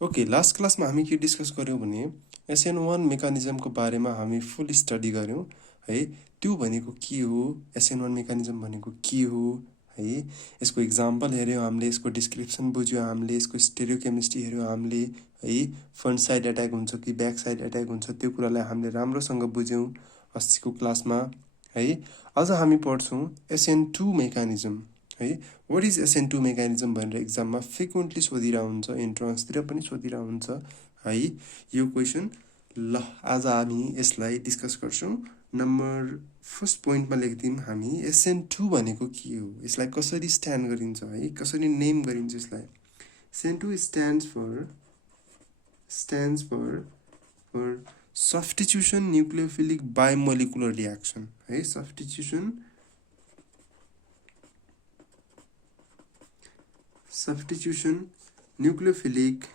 Okay, last क्लासमा हामी के डिस्कस गर्यौं भने SN1 मेकानिजमको बारेमा हामी फुल स्टडी गर्यौं है। त्यो भनेको के हो, SN1 मेकानिजम भनेको के हो है, यसको एक्जाम्पल हेर्यौं हामीले, यसको डिस्क्रिप्सन बुझ्यौं हामीले, यसको स्टेरियोकेमिस्ट्री हेर्यौं हामीले है। फ्रन्ट साइड अट्याक हुन्छ कि ब्याक साइड अट्याक हुन्छ त्यो कुरालाई हामीले राम्रोसँग बुझ्यौं अस्तिको क्लासमा है। आज हामी पढ्छौं SN2 मेकानिजम है। व्हाट इज SN2 मेकानिजम भनेर एक्जाममा फ्रिक्वेन्टली सोधिरा हुन्छ, एन्ट्रान्सतिर पनि सोधिरा हुन्छ है यो क्वेसन। ल आज हामी यसलाई डिस्कस गर्छौं। नम्बर फर्स्ट पोइन्टमा लेख्दियौं हामी SN2 भनेको के हो, यसलाई कसरी स्ट्यान्ड गरिन्छ है, कसरी नेम गरिन्छ यसलाई। SN2 stands for substitution nucleophilic bimolecular reaction है। substitution nucleophilic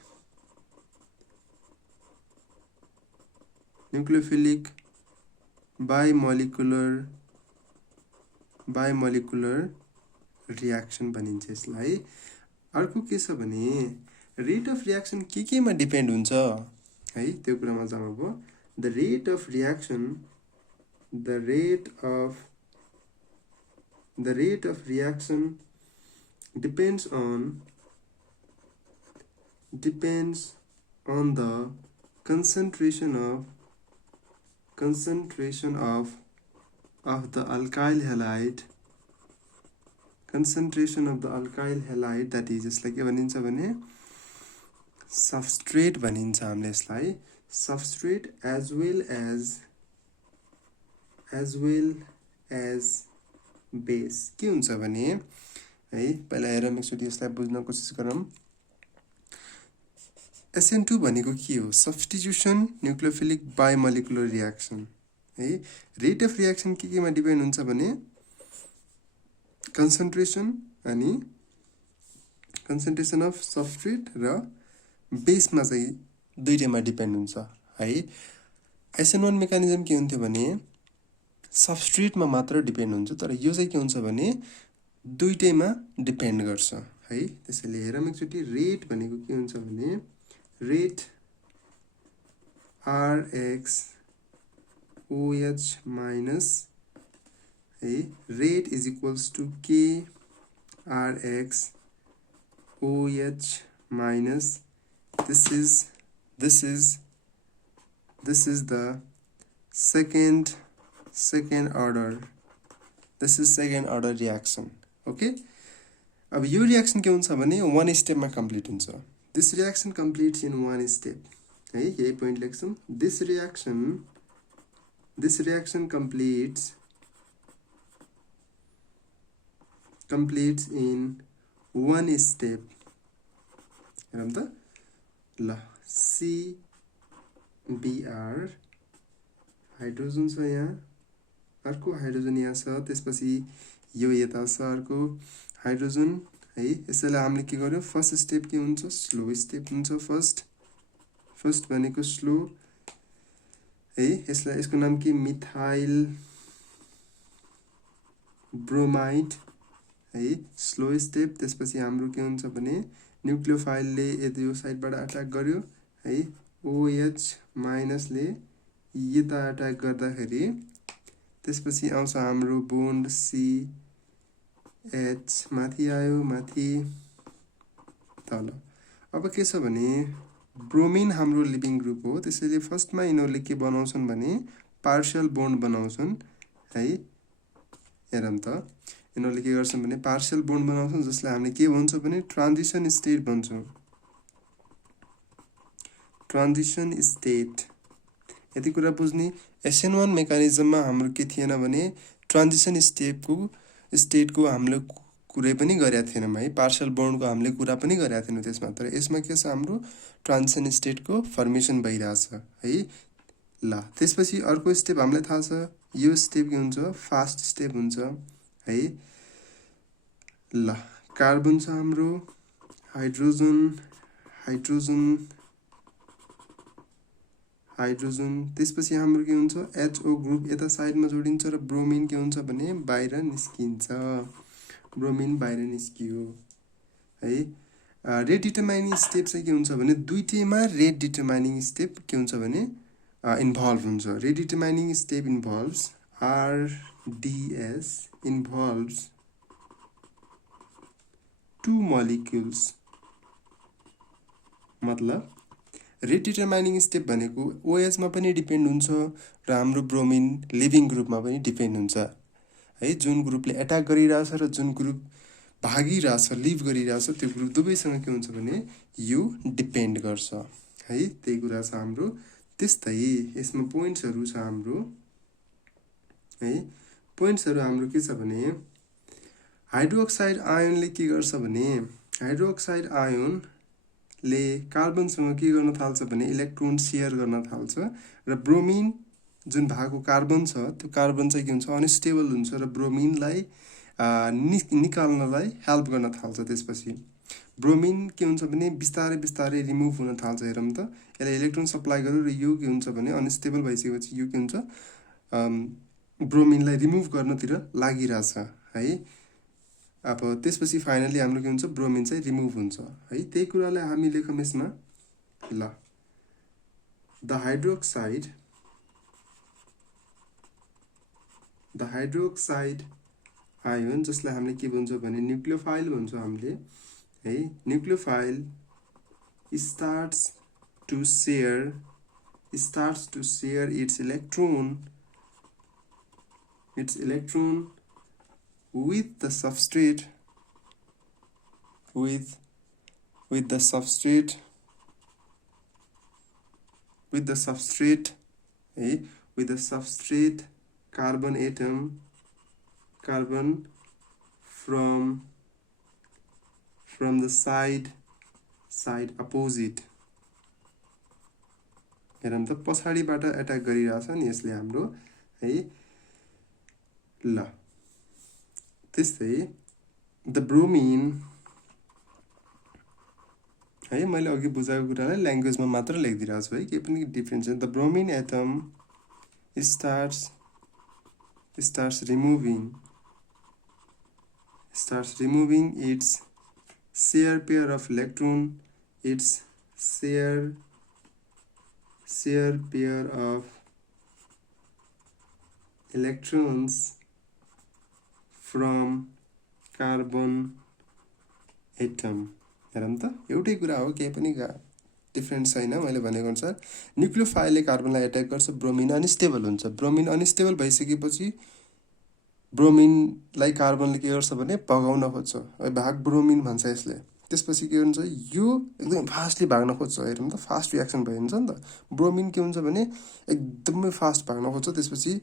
bimolecular reaction भनिन्छ यसलाई। अर्को के छ भने रेट अफ रिएक्सन केमा डिपेन्ड हुन्छ है, त्यो कुरामा जाम अब। The rate of reaction depends on the concentration of the alkyl halide, that is यसलाई के भनिन्छ भने सबस्ट्रेट भनिन्छ हामीले यसलाई। Substrate as well as base के हुन्छ भने है, पहिला हेरौँ एकचोटि यसलाई बुझ्न कोसिस गरौँ। SN2 भनेको के हो, सब्स्टिट्युसन न्यूक्लियोफिलिक बायोमोलिकुलर रिएक्सन है। रेट अफ रिएक्सन केमा डिपेन्ड हुन्छ भने कन्सन्ट्रेसन अफ सबस्ट्रेट र बेसमा चाहिँ दुईटैमा डिपेन्ड हुन्छ है। SN1 मेकानिजम के हुन्थ्यो भने सबस्ट्रेटमा मात्र डिपेन्ड हुन्छ, तर यो चाहिँ के हुन्छ भने दुईटैमा डिपेन्ड गर्छ है। त्यसैले हेरौँ एकचोटि। रेट भनेको के हुन्छ भने रेट Rx OH माइनस है, rate is equals to K Rx OH minus this is the second order reaction। Okay, अब यो रिएक्सन के हुन्छ भने वन स्टेपमा कम्प्लिट हुन्छ। This reaction कम्प्लिट्स in one step है, यही पोइन्ट लेख्छौँ। This reaction कम्प्लिट्स in one step. हेरौँ त ल, CBr हाइड्रोजन छ यहाँ, अर्को हाइड्रोजन यहाँ छ, त्यसपछि यो यता छ अर्को हाइड्रोजन है। यसैलाई हामीले के गर्यो, फर्स्ट स्टेप के हुन्छ, स्लो स्टेप हुन्छ। फर्स्ट भनेको स्लो है। यसलाई यसको नाम के, मिथाइल ब्रोमाइड है, स्लो स्टेप। त्यसपछि हाम्रो के हुन्छ भने न्यूक्लियोफाइलले यदि यो साइडबाट अट्याक गर्यो है, OH माइनसले यता अट्याक गर्दाखेरि त्यसपछि आउँछ हाम्रो बोन्ड CH माथि आयो, माथि तल। अब के छ भने ब्रोमिन हाम्रो लिभिङ ग्रुप हो, त्यसैले फर्स्टमा यिनीहरूले के बनाउँछन् भने पार्शियल बोन्ड बनाउँछन् है। हेरौँ त, यिनीहरूले के गर्छन् भने पार्शियल बोन्ड बनाउँछन्, जसलाई हामीले के भन्छौँ भने ट्रान्जिसन स्टेट भन्छौँ। ट्रान्जिसन स्टेट यति कुरा बुझ्ने। SN1 मेकानिजममा हाम्रो के थिएन भने ट्रान्जिसन स्टेटको हामीले कुरै पनि गरेका थिएनौँ है। पार्शियल बोन्डको हामीले कुरा पनि गरेका थिएनौँ त्यसमा, तर यसमा के छ, हाम्रो ट्रान्जिसन स्टेटको फर्मेसन भइरहेछ है। ल त्यसपछि अर्को स्टेप हामीलाई थाहा छ, यो स्टेप के हुन्छ, फास्ट स्टेप हुन्छ है। ल कार्बन छ हाम्रो, हाइड्रोजन, त्यसपछि हाम्रो के हुन्छ, HO ग्रुप यता साइडमा जोडिन्छ र ब्रोमिन के हुन्छ भने बाहिर निस्किन्छ। ब्रोमिन बाहिर निस्कियो है। रेट डिटरमाइनिङ स्टेप चाहिँ के हुन्छ भने दुईटैमा रेट डिटरमाइनिङ स्टेप के हुन्छ भने इन्भल्भ हुन्छ। Rate determining step involves RDS involves two molecules. मतलब रेट डिटरमाइनिङ स्टेप भनेको OH मा पनि डिपेन्ड हुन्छ र हाम्रो ब्रोमिन लिभिङ ग्रुपमा पनि डिपेन्ड हुन्छ है। जुन ग्रुपले एट्याक गरिरहेछ र जुन ग्रुप भागिरहेछ लिभ गरिरहेछ त्यो ग्रुप दुवैसँग के हुन्छ भने यो डिपेन्ड गर्छ है। त्यही कुरा छ हाम्रो। त्यस्तै यसमा पोइन्ट्सहरू छ हाम्रो है। पोइन्ट्सहरू हाम्रो के छ भने हाइड्रोक्साइड आयनले के गर्छ भने हाइड्रोक्साइड आयनले कार्बनसँग के गर्न थाल्छ भने इलेक्ट्रोन सेयर गर्न थाल्छ र ब्रोमिन जुन भएको कार्बन छ त्यो कार्बन चाहिँ के हुन्छ अनस्टेबल हुन्छ र ब्रोमिनलाई निकाल्नलाई हेल्प गर्न थाल्छ। त्यसपछि ब्रोमिन के हुन्छ भने बिस्तारै बिस्तारै रिमुभ हुन थाल्छ। हेरौँ त यसले इलेक्ट्रोन सप्लाई गर्यो र यो के हुन्छ भने अनस्टेबल भइसकेपछि यो के हुन्छ ब्रोमिनलाई रिमुभ गर्नतिर लागिरहेछ है। अब त्यसपछि फाइनली हाम्रो के हुन्छ ब्रोमिन चाहिँ रिमुभ हुन्छ है। त्यही कुरालाई हामी लेखौँ यसमा ल द हाइड्रोक्साइड आयन जसलाई हामीले के भन्छौँ भने न्युक्लियोफाइल भन्छौँ हामीले है। न्युक्लियोफाइल starts to share its electron with the substrate carbon atom from the side opposite। हेरौँ त पछाडिबाट एट्याक गरिरहेछ नि यसले हाम्रो है। ल त्यस्तै द ब्रोमिन है। मैले अघि बुझाएको कुरालाई ल्याङ्ग्वेजमा मात्र लेखिदिरहेको छु है, केही पनि डिफ्रेन्स छैन। The bromine atom starts removing its share pair of electrons from carbon atom। हेरौँ त एउटै कुरा हो, केही पनि डिफ्रेन्स छैन। मैले भनेको अनुसार न्युक्लियोफाइलले कार्बनलाई एट्याक गर्छ, ब्रोमिन अनस्टेबल हुन्छ। ब्रोमिन अनस्टेबल भइसकेपछि ब्रोमिनलाई कार्बनले के गर्छ भने भगाउन खोज्छ, भाग ब्रोमिन भन्छ यसले। त्यसपछि के हुन्छ यो एकदमै फास्टली भाग्न खोज्छ। हेरौँ त फास्ट रियाक्सन भइन्छ नि त। ब्रोमिन के हुन्छ भने एकदमै फास्ट भाग्न खोज्छ, त्यसपछि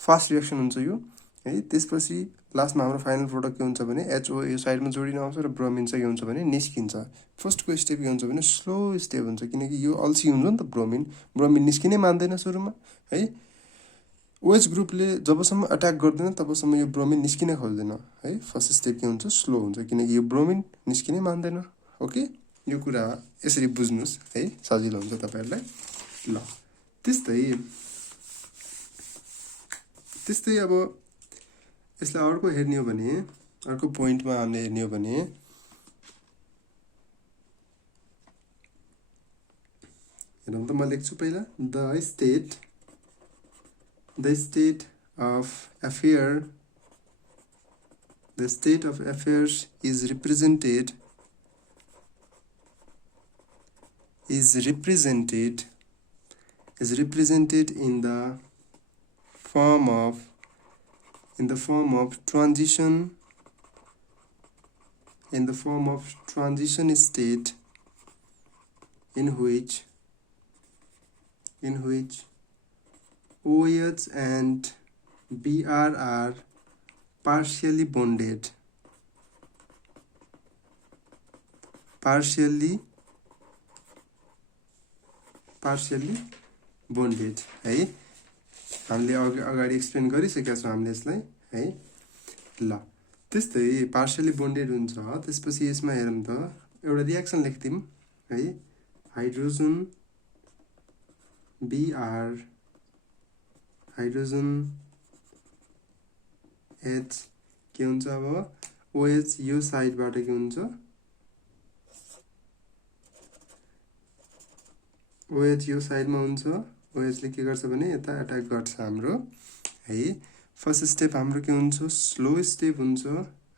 फास्ट रियाक्सन हुन्छ यो है। त्यसपछि लास्टमा हाम्रो फाइनल प्रोडक्ट के हुन्छ भने HO यो साइडमा जोडिन आउँछ र ब्रोमिन चाहिँ के हुन्छ भने निस्किन्छ। फर्स्टको स्टेप के हुन्छ भने स्लो स्टेप हुन्छ, किनकि यो अल्छी हुन्छ नि त ब्रोमिन निस्किनै मान्दैन सुरुमा है। OH ग्रुपले जबसम्म अट्याक गर्दैन तबसम्म यो ब्रोमिन निस्किन खोज्दैन है। फर्स्ट स्टेप के हुन्छ स्लो हुन्छ, किनकि यो ब्रोमिन निस्किनै मान्दैन। ओके, यो कुरा यसरी बुझ्नुहोस् है, सजिलो हुन्छ तपाईहरुलाई। ल त्यस्तै अब यसलाई अर्को हेर्ने हो भने अर्को पोइन्टमा हामीले हेर्ने हो भने हेरौँ त म लेख्छु पहिला the state of affairs is represented in the form of transition state in which OH and Br are partially bonded है। हामीले अगाडि एक्सप्लेन गरिसकेका छौँ हामीले यसलाई है। ल त्यस्तै पार्शियली बोन्डेड हुन्छ। त्यसपछि यसमा हेरौँ त एउटा रियाक्सन लेख्दियौँ है। हाइड्रोजन Br हाइड्रोजन H के हुन्छ अब OH यो साइडबाट के हुन्छ OH यो साइडमा हुन्छ, OH ले के गर्छ भने यता अट्याक गर्छ हाम्रो है। फर्स्ट स्टेप हाम्रो के हुन्छ, स्लो स्टेप हुन्छ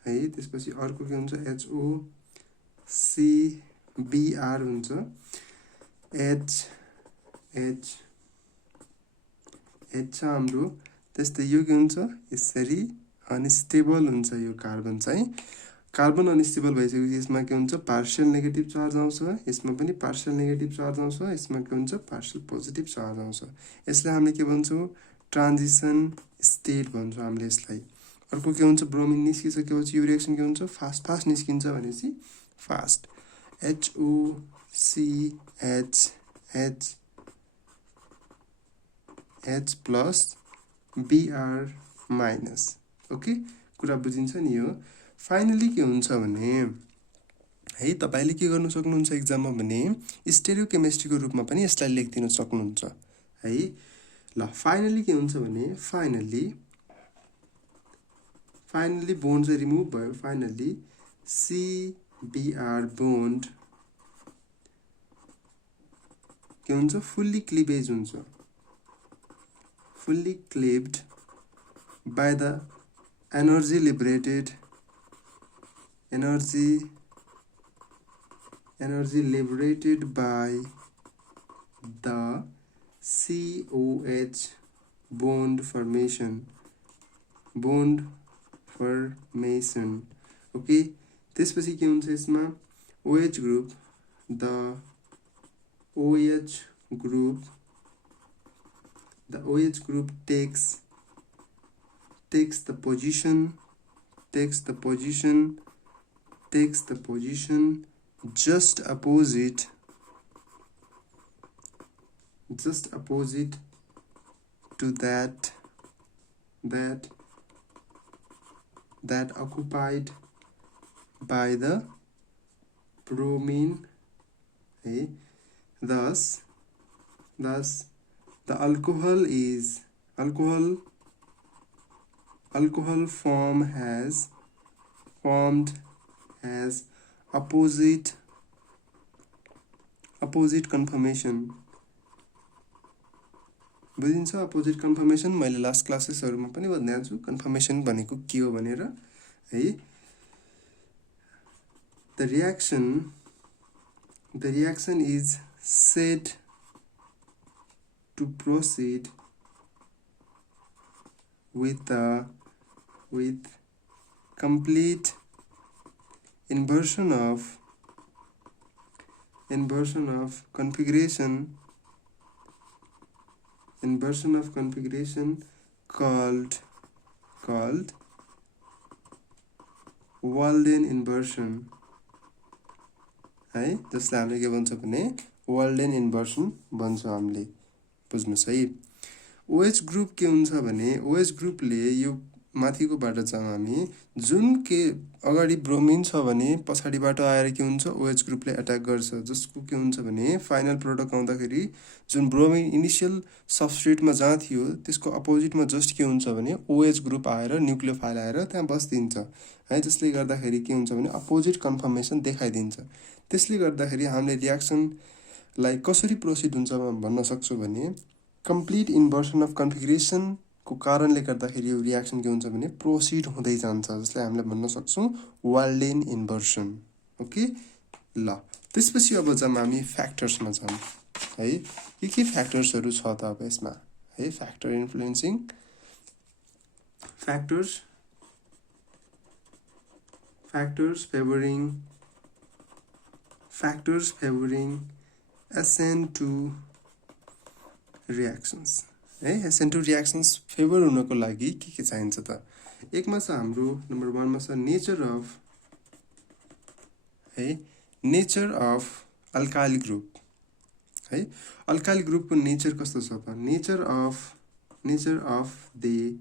है। त्यसपछि अर्को के हुन्छ, HOCBr हुन्छ, H छ हाम्रो। त्यस्तै यो के हुन्छ, यसरी अनस्टेबल हुन्छ यो कार्बन चाहिँ। कार्बन अनस्टेबल भइसकेपछि यसमा के हुन्छ, पार्शियल नेगेटिभ चार्ज आउँछ, यसमा पनि पार्शियल नेगेटिभ चार्ज आउँछ, यसमा के हुन्छ, पार्शियल पोजिटिभ चार्ज आउँछ। यसलाई हामीले के भन्छौँ, ट्रान्जिसन स्टेट भन्छौँ हामीले यसलाई। अर्को के हुन्छ, ब्रोमिन निस्किसकेपछि यो रिएक्सन के हुन्छ, फास्ट निस्किन्छ भनेपछि fast HOCH plus Br minus. Okay, कुरा बुझिन्छ नि यो। फाइनली के हुन्छ भने है, तपाईले के गर्नु सक्नुहुन्छ एक्जाममा भने स्टेरियोकेमिस्ट्रीको रूपमा पनि यसलाई लेखिदिन सक्नुहुन्छ है। ल फाइनली के हुन्छ भने फाइनली बोन्ड चाहिँ रिमुभ भयो। फाइनली CBr बोन्ड के हुन्छ, फुल्ली क्लिवेज हुन्छ, fully cleaved by the energy liberated by the COH bond formation okay. त्यसपछि के हुन्छ यसमा, OH group, the OH group takes the position just opposite to that occupied by the bromine है। thus the alcohol formed has opposite conformation। बुझिन्छ opposite confirmation, मैले last क्लासेसहरुमा पनि भन्दै छु कन्फर्मेसन भनेको के हो भनेर है। the reaction is said to proceed with complete inversion of configuration called Walden inversion है। जसलाई हामीले के भन्छ भने Walden inversion भन्छौं हामीले, बुझ्नुस् है। OH ग्रुप के हुन्छ भने OH ग्रुपले यो माथिको बाट चाहिँ हामी जुन के अगाडि ब्रोमिन छ भने पछाडीबाट आएर के हुन्छ, OH ग्रुपले अट्याक गर्छ, जसको के हुन्छ भने फाइनल प्रोडक्ट आउँदाखेरि जुन ब्रोमिन इनिशियल सबस्ट्रेटमा जहाँ थियो त्यसको अपोजिटमा जस्ट के हुन्छ भने OH ग्रुप आएर न्यूक्लियोफाइल आएर त्यहाँ बस्दिन्छ है। जसले गर्दाखेरि के हुन्छ भने अपोजिट कन्फर्मेसन देखाइदिन्छ। त्यसले गर्दाखेरि हामीले रिएक्सनलाई कसरी प्रोसिड हुन्छ भन्न सक्छौं भने कम्प्लिट इन्भर्सन अफ कन्फिगरेसन को कारणले गर्दाखेरि यो रिएक्सन के हुन्छ भने प्रोसिड हुँदै जान्छ, जसलाई हामीले भन्न सक्छौं वाल्डेन इन्भर्सन। ओके ल, त्यसपछि अब जाम हामी फ्याक्टर्समा जाम है। के फ्याक्टर्सहरु छ त अब यसमा है। Factor influencing factors favoring SN2 reactions है। SN2 reactions फेभर हुनको लागि के चाहिन्छ त? एकमा छ हाम्रो नम्बर 1 मा छ नेचर अफ अल्काइल ग्रुप है। अल्काइल ग्रुपको नेचर कस्तो छ त? Nature of the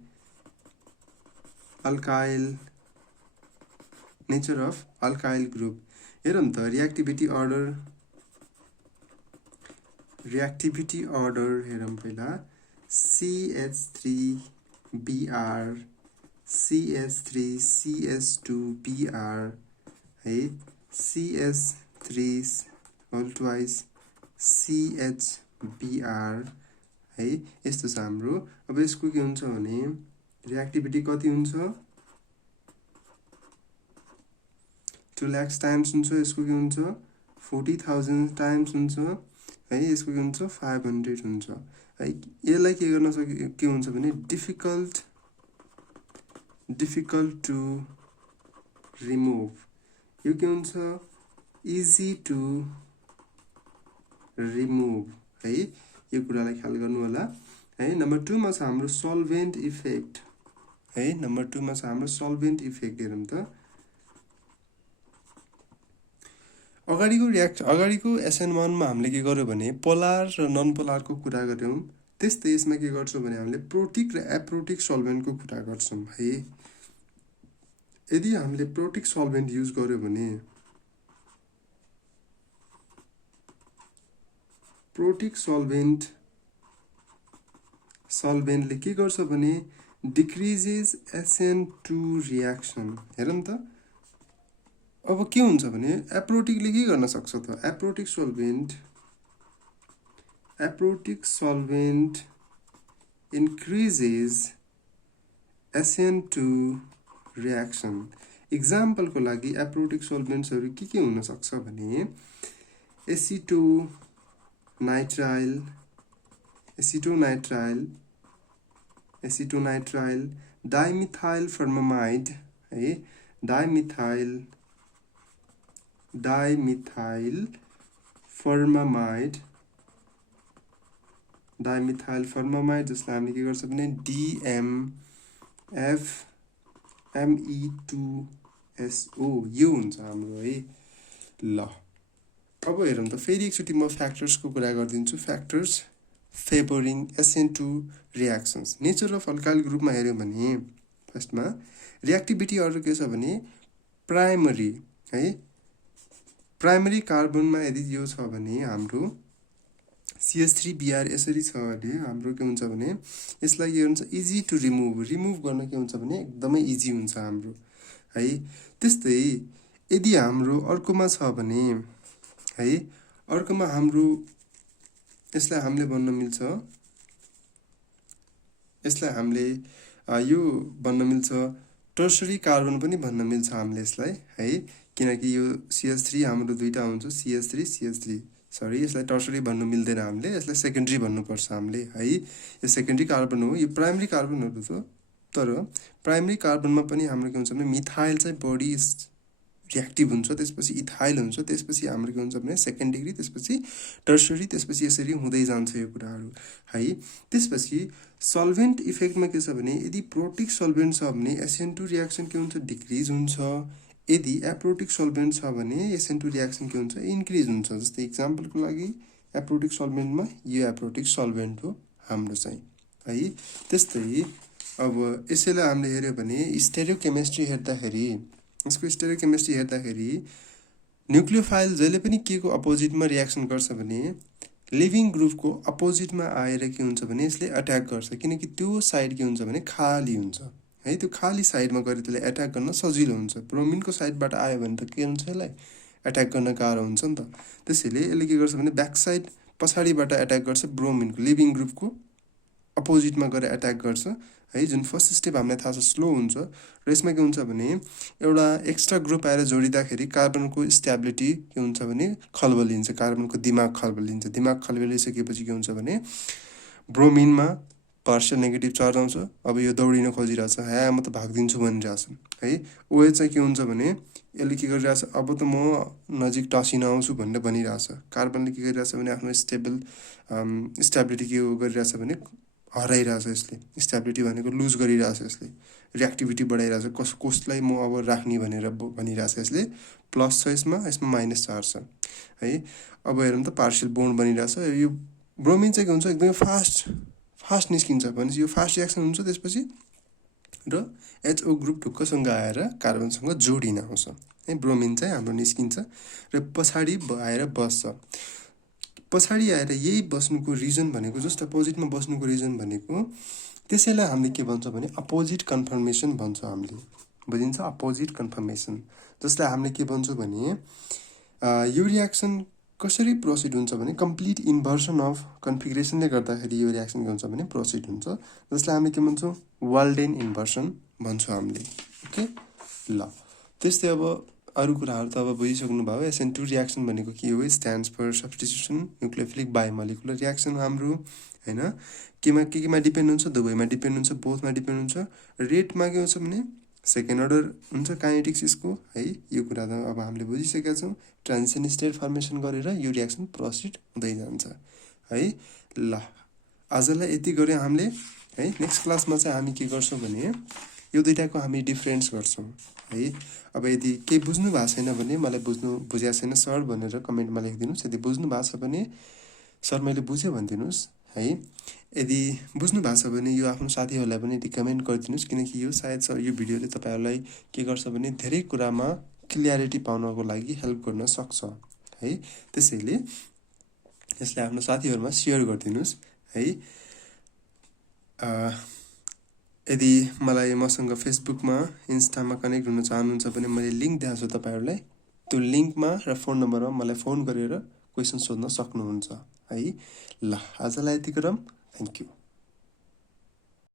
alkyl group हेरौँ त। रिएक्टिभिटी अर्डर हेरौँ पहिला। CH3Br CH3CS2Br है। CS3 होल ट्वाइस CHBr है यस्तो छ हाम्रो। अब यसको के हुन्छ भने रिएक्टिभिटी कति हुन्छ 2 लाख टाइम्स हुन्छ। यसको के हुन्छ 40,000 टाइम्स हुन्छ है। यसको के हुन्छ 500 हुन्छ है। यसलाई के गर्न सक्यो के हुन्छ भने डिफिकल्ट टु रिमुभ। यो के हुन्छ इजी टु रिमुभ है। यो कुरालाई ख्याल गर्नु होला है। नम्बर 2 मा छ हाम्रो सल्भेन्ट इफेक्ट है। नम्बर 2 मा छ हाम्रो सल्भेन्ट इफेक्ट। हेरौँ त अगाडिको SN1 मा हामीले के गर्यो भने पोलार र नन पोलारको कुरा गर्यौं। त्यस्तै यसमा के गर्छौं भने हामीले प्रोटिक र एप्रोटिक सल्भेन्टको कुरा गर्छौं है। यदि हामीले प्रोटिक सल्भेन्ट युज गर्यो भने प्रोटिक सल्भेन्टले के गर्छ भने डिक्रिजेस SN2 रिएक्सन। हेरौँ त अब के हुन्छ भने एप्रोटिकले के गर्न सक्छ त aprotic solvent increases SN2 reaction. इक्जाम्पलको लागि एप्रोटिक सल्भेन्ट्सहरु के हुन सक्छ भने एसिटोनाइट्राइल, डाइमिथाइल फर्मामाइड है। डाइमिथाइल फर्मामाइड जसलाई हामीले के गर्छ भने DMFME2SO यो हुन्छ हाम्रो है। ल अब हेरौँ त फेरि एकचोटि म फ्याक्टर्सको कुरा गर्दिन्छु। Factors favouring SN2 reactions. Nature of alkyl ग्रुपमा हेर्यौं भने फर्स्टमा रिएक्टिभिटी अरु के छ भने प्राइमरी है। प्राइमरी कार्बनमा यदि यो छ भने हाम्रो CH3Br यसरी छ भने हाम्रो के हुन्छ भने यसलाई के हुन्छ इजी टु रिमुभ गर्न के हुन्छ भने एकदमै इजी हुन्छ हाम्रो है। त्यस्तै यदि हाम्रो अर्कोमा छ भने है अर्कोमा हाम्रो यसलाई हामीले भन्न मिल्छ यो भन्न मिल्छ टर्सरी कार्बन पनि भन्न मिल्छ हामीले यसलाई है। किनकि यो CH3 हाम्रो दुईटा हुन्छ CH3 सरी यसलाई टर्सरी भन्नु मिल्दैन हामीले यसलाई सेकेन्डरी भन्नुपर्छ हामीले है। यो सेकेन्डरी कार्बन हो यो प्राइमरी कार्बनहरु हो तर प्राइमरी कार्बनमा पनि हाम्रो के हुन्छ भने मिथाइल चाहिँ बढी रिएक्टिभ हुन्छ त्यसपछि इथाइल हुन्छ त्यसपछि हाम्रो के हुन्छ भने सेकेन्ड डिग्री त्यसपछि टर्सरी त्यसपछि यसरी हुँदै जान्छ यो कुराहरु है। त्यसपछि सल्भेन्ट इफेक्टमा के छ भने यदि प्रोटिक सल्भेन्ट छ भने SN2 रिएक्सन के हुन्छ डिक्रिज हुन्छ। यदि एप्रोटिक सल्भेन्ट छ भने SN2 रिएक्सन के हुन्छ इन्क्रिज हुन्छ। जस्तै एक्जाम्पलको लागि एप्रोटिक सल्भेन्टमा यो एप्रोटिक सल्भेन्ट हो हाम्रो चाहिँ है। त्यस्तै अब यसैलाई हामीले हेर्यो भने स्टेरियोकेमिस्ट्री हेर्दाखेरि यसको स्टेरियोकेमिस्ट्री हेर्दाखेरि न्यूक्लियोफाइल जहिले पनि के को अपोजिटमा रिएक्सन गर्छ भने लिभिङ ग्रुपको अपोजिटमा आएर के हुन्छ भने यसले अट्याक गर्छ। किनकि त्यो साइड के हुन्छ भने खाली हुन्छ है। त्यो खाली साइडमा गएर त्यसले अट्याक गर्न सजिलो हुन्छ। ब्रोमिनको साइडबाट आयो भने त के हुन्छ यसलाई अट्याक गर्न गाह्रो हुन्छ नि त। त्यसैले यसले के गर्छ भने ब्याक साइड पछाडीबाट अट्याक गर्छ ब्रोमिनको लिभिङ ग्रुपको अपोजिटमा गएर अट्याक गर्छ है। जुन फर्स्ट स्टेप हामीलाई थाहा छ स्लो हुन्छ र यसमा के हुन्छ भने एउटा एक्स्ट्रा ग्रुप आएर जोडिँदाखेरि कार्बनको स्टेबिलिटी के हुन्छ भने खलबलिन्छ। कार्बनको दिमाग खलबलिन्छ। दिमाग खलबलिसकेपछि के हुन्छ भने ब्रोमिनमा पार्शियल नेगेटिभ चार्ज आउँछ। अब यो दौडिन खोजिरहेछ म त भाग्दिन्छु भनिरहेछ है। OH चाहिँ के हुन्छ भने यसले के गरिरहेछ अब त म नजिक टसिन आउँछु भनेर भनिरहेछ। कार्बनले के गरिरहेछ भने आफ्नो स्टेबिलिटी के गरिरहेछ भने हराइरहेछ। यसले स्टेबिलिटी भनेको लुज गरिरहेछ। यसले रिएक्टिभिटी बढाइरहेछ। कसलाई म अब राख्ने भनेर भनिरहेछ। यसले प्लस छ यसमा माइनस चार्ज छ है। अब हेरौँ त पार्शियल बोन्ड बनिरहेछ। यो ब्रोमिन चाहिँ के हुन्छ एकदमै फास्ट निस्किन्छ भनेपछि यो फास्ट रिएक्सन हुन्छ त्यसपछि र HO ग्रुप ढुक्कसँग आएर कार्बनसँग जोडिन आउँछ है। ब्रोमिन चाहिँ हाम्रो निस्किन्छ र पछाडी आएर बस्छ। पछाडी आएर यही बस्नुको रिजन भनेको जस्ट अपोजिटमा बस्नुको रिजन भनेको त्यसैलाई हामीले के भन्छ भने अपोजिट कन्फर्मेसन भन्छ हामीले। बुझिन्छ अपोजिट कन्फर्मेसन जसलाई हामीले के भन्छौँ भने यो रिएक्सन कसरी प्रोसिड हुन्छ भने कम्प्लिट इन्भर्सन अफ कन्फिगरेसनले गर्दाखेरि यो रियाक्सन के हुन्छ भने प्रोसिड हुन्छ, जसलाई हामी के भन्छौँ वाल्डेन इन्भर्सन भन्छौँ हामीले। ओके ल त्यस्तै अब अरू कुराहरू त अब बुझिसक्नु भयो। SN2 रियाक्सन भनेको के हो, stands for substitution nucleophilic bimolecular reaction हाम्रो हैन। केमा डिपेन्ड हुन्छ, दुवैमा डिपेन्ड हुन्छ, बोथमा डिपेन्ड हुन्छ। रेटमा के हुन्छ भने सेकेन्ड अर्डर हुन्छ काइनेटिक्स यसको है। यो कुरा त अब हामीले बुझिसकेका छौँ। ट्रान्जिसन स्टेट फर्मेसन गरेर यो रियाक्सन प्रोसिड हुँदै जान्छ है। ल आजलाई यति गऱ्यौँ हामीले है। नेक्स्ट क्लासमा चाहिँ हामी के गर्छौँ भने यो दुईटाको हामी डिफरेन्स गर्छौँ है। अब यदि केही बुझ्नु भएको छैन भने मलाई बुझेको छैन सर भनेर कमेन्टमा लेखिदिनुहोस्। यदि बुझ्नु भएको छ भने सर मैले बुझेँ भनिदिनुहोस् है। यदि बुझ्नु भएको छ भने यो आफ्नो साथीहरूलाई पनि रिकमेन्ड गरिदिनुहोस्, किनकि यो सायद यो भिडियोले तपाईँहरूलाई के गर्छ भने धेरै कुरामा क्लियरिटी पाउनको लागि हेल्प गर्न सक्छ है। त्यसैले यसलाई आफ्नो साथीहरूमा सेयर गरिदिनुहोस् है। यदि मलाई मसँग फेसबुकमा इन्स्टामा कनेक्ट हुन चाहनुहुन्छ भने मैले लिङ्क दिएको छु तपाईँहरूलाई। त्यो लिङ्कमा र फोन नम्बरमा मलाई फोन गरेर क्वेसन सोध्न सक्नुहुन्छ है। ल आजलाई यति गरौँ। Thank you.